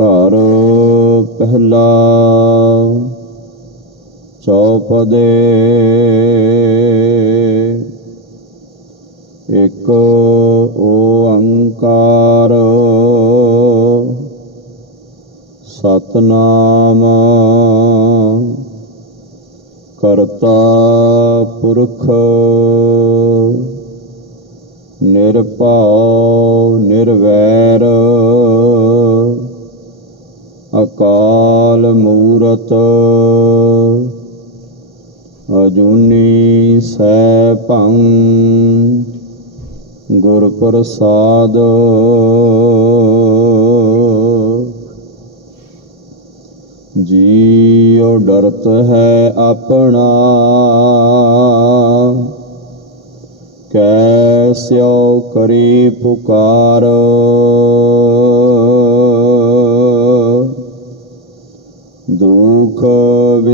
ਘਰ ਪਹਿਲਾ ਚੌਪਦੇ ਇੱਕ ਓੰਕਾਰ ਸਤਨਾਮ ਕਰਤਾ ਪੁਰਖ ਨਿਰਭਉ ਨਿਰਵੈਰ ਅਕਾਲ ਮੂਰਤ। ਅਜੂਨੀ ਸੈਭੰ ਗੁਰ ਪ੍ਰਸਾਦ ਜੀਉ ਡਰਤ ਹੈ ਆਪਣਾ ਕੈਸਿਓ ਕਰੀ ਪੁਕਾਰ।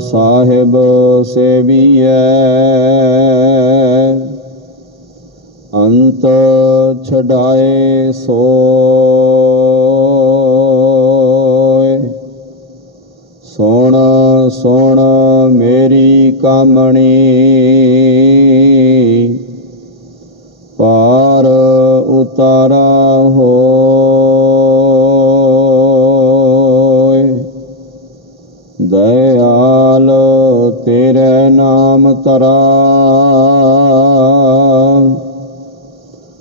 ਸਾਹਿਬ ਸੇਵੀਐ। ਅੰਤ ਛਡਾਏ ਸੋਏ। ਸੋਣ ਸੋਣ ਮੇਰੀ ਕਾਮਣੀ। ਪਾਰ ਉਤਾਰਾ ਹੋ ਤਰਾ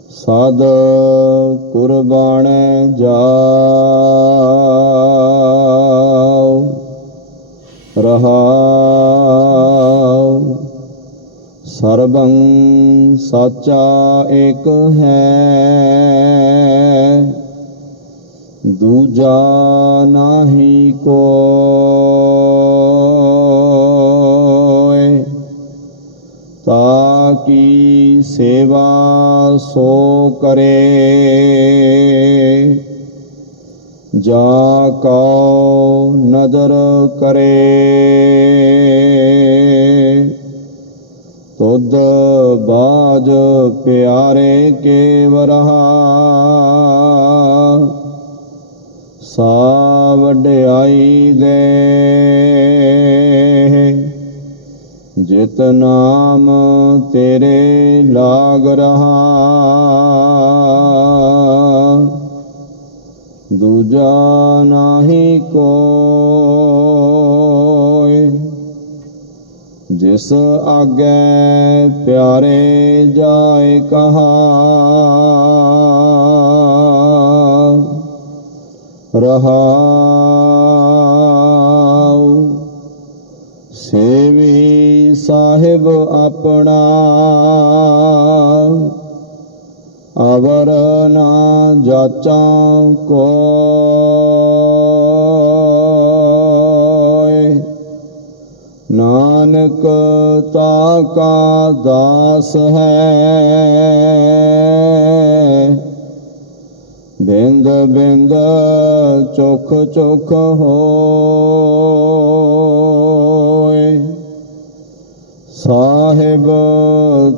ਸਾਧ ਕੁਰਬਾਨ ਜਾਉ ਰਹਾਉ ਸਰਬੰ ਸਾਚਾ ਏਕ ਹੈ ਦੂਜਾ ਨਾਹੀ ਕੋ। ਤਾਕੀ ਸੇਵਾ ਸੋ ਕਰੇ? ਜਾ ਕਉ ਨਦਰ ਕਰੇ? ਤੁਧ ਬਾਜ ਪਿਆਰੇ ਕੇ ਵਰਹਾ ਸਾ ਵਡਿਆਈ ਦੇ ਜਿਤ ਨਾਮ ਤੇਰੇ ਲਾਗ ਰਹਾ। ਦੂਜਾ ਨਾਹੀ ਕੋਇ ਜਿਸ ਆਗੇ ਪਿਆਰੇ ਜਾਏ ਕਹਾ। ਰਹਾਉ ਸਾਹਿਬ ਆਪਣਾ। ਅਵਰ ਨਾ ਜਾਚਾਂ ਕੋਇ। ਨਾਨਕ ਤਾ ਕਾ ਦਾਸ ਹੈ। ਬਿੰਦ ਬਿੰਦ ਚੁਖ ਚੁਖ ਹੋਏ ਸਾਹਿਬ,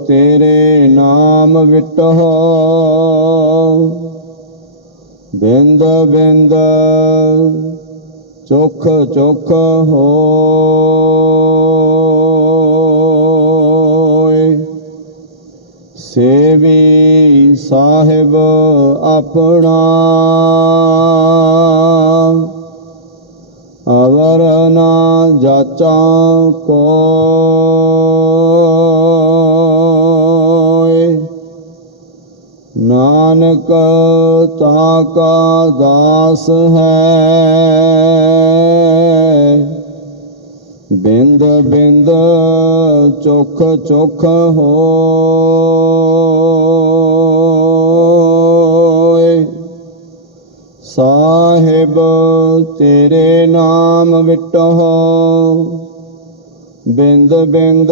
ਤੇਰੇ ਨਾਮ ਵਿਟਹੁ ਬਿੰਦ ਬਿੰਦ, ਚੁਖ ਚੁਖ ਹੋਏ। ਸੇਵੀ ਸਾਹਿਬ ਆਪਣਾ ਅਵਰ ਨਾ ਜਾਚਾਂ ਕੋਇ ਨਾਨਕ ਤਾ ਕਾ ਦਾਸ ਹੈ। ਬਿੰਦ ਬਿੰਦ, ਚੁਖ ਚੁਖ ਹੋਏ। ਸਾਹਿਬ, ਤੇਰੇ ਨਾਮ ਵਿਟਹੁ। ਬਿੰਦ ਬਿੰਦ,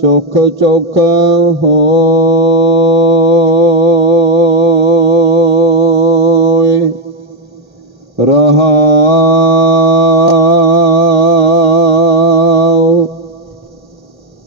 ਚੁਖ ਚੁਖ ਹੋ